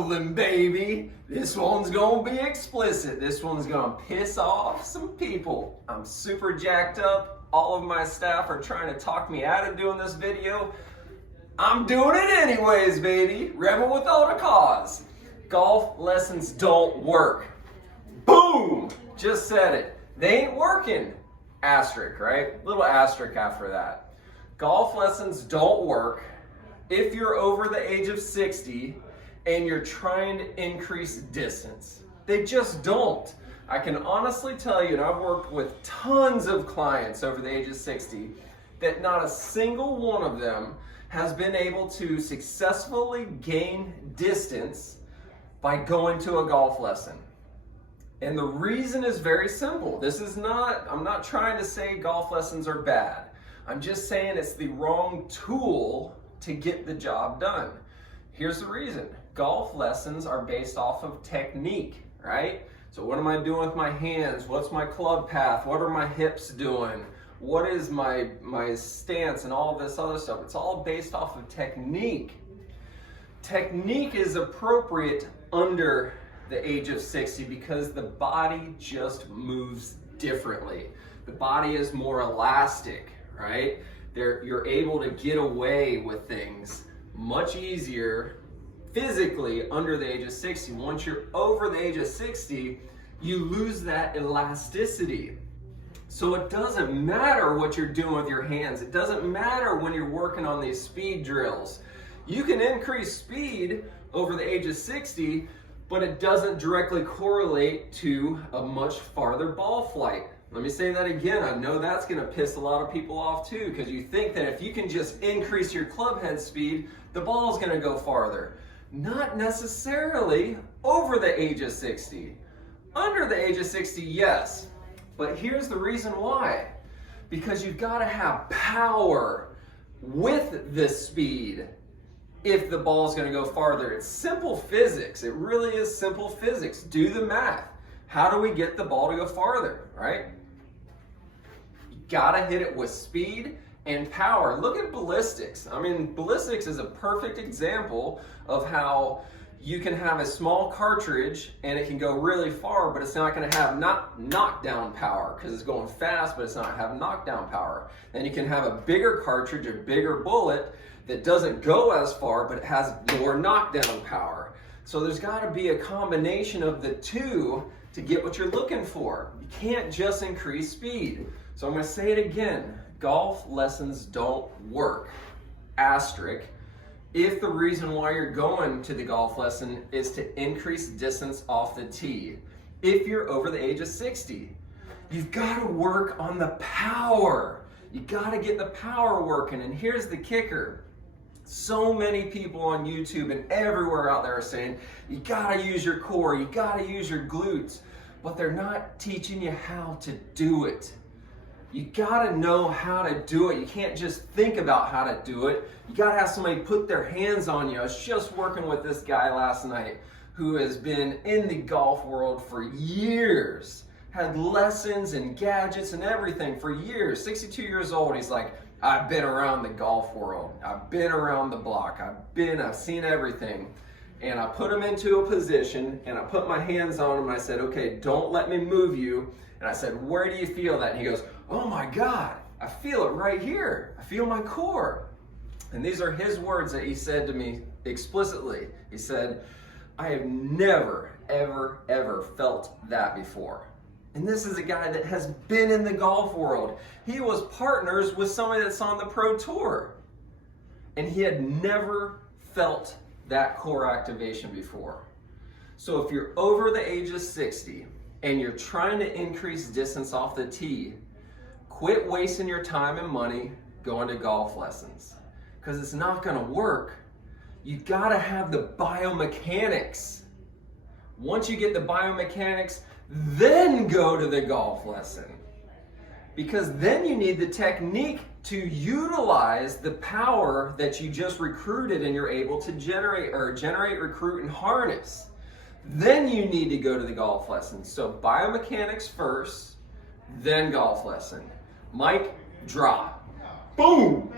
rolling, baby. This one's gonna be explicit. This one's gonna piss off some people. I'm super jacked up. All of my staff are trying to talk me out of doing this video. I'm doing it anyways, baby. Rebel without a cause. Golf lessons don't work. Boom! Just said it. They ain't working. Asterisk, right? Little asterisk after that. Golf lessons don't work if you're over the age of 60 and you're trying to increase distance. They just don't. I can honestly tell you, and I've worked with tons of clients over the age of 60, that not a single one of them has been able to successfully gain distance by going to a golf lesson. And the reason is very simple. I'm not trying to say golf lessons are bad. I'm just saying it's the wrong tool to get the job done. Here's the reason. Golf lessons are based off of technique, right? So what am I doing with my hands? What's my club path? What are my hips doing? What is my stance and all this other stuff? It's all based off of technique. Technique is appropriate under the age of 60 because the body just moves differently. The body is more elastic, right? You're able to get away with things much easier physically under the age of 60. Once you're over the age of 60, you lose that elasticity. So it doesn't matter what you're doing with your hands. It doesn't matter when you're working on these speed drills. You can increase speed over the age of 60, but it doesn't directly correlate to a much farther ball flight. Let me say that again. I know that's going to piss a lot of people off too, because you think that if you can just increase your club head speed, the ball's going to go farther. Not necessarily over the age of 60. Under the age of 60, yes. But here's the reason why. Because you've got to have power with the speed if the ball's going to go farther. It's simple physics. It really is simple physics. Do the math. How do we get the ball to go farther, right? You got to hit it with speed and power. Look at ballistics. I mean, ballistics is a perfect example of how you can have a small cartridge and it can go really far, but it's not going to have knockdown power because it's going fast, but it's not having knockdown power. Then you can have a bigger cartridge, a bigger bullet that doesn't go as far, but it has more knockdown power. So there's got to be a combination of the two to get what you're looking for. You can't just increase speed. So I'm going to say it again. Golf lessons don't work. Asterisk. If the reason why you're going to the golf lesson is to increase distance off the tee, if you're over the age of 60, you've got to work on the power. You got to get the power working. And here's the kicker. So many people on YouTube and everywhere out there are saying, you got to use your core, you got to use your glutes, but they're not teaching you how to do it. You gotta know how to do it. You can't just think about how to do it. You gotta have somebody put their hands on you. I was just working with this guy last night who has been in the golf world for years, had lessons and gadgets and everything for years. 62 years old. He's like, I've been around the golf world. I've been around the block. I've seen everything. And I put him into a position and I put my hands on him and I said, okay, don't let me move you. And I said, where do you feel that? And he goes, oh my God, I feel it right here. I feel my core. And these are his words that he said to me explicitly. He said, I have never, ever, ever felt that before. And this is a guy that has been in the golf world. He was partners with somebody that's on the pro tour. And he had never felt that core activation before. So if you're over the age of 60 and you're trying to increase distance off the tee, quit wasting your time and money going to golf lessons because it's not going to work. You got to have the biomechanics. Once you get the biomechanics, then go to the golf lesson, because then you need the technique to utilize the power that you just recruited and you're able to generate, recruit, and harness. Then you need to go to the golf lesson. So biomechanics first, then golf lesson. Mic drop. Boom.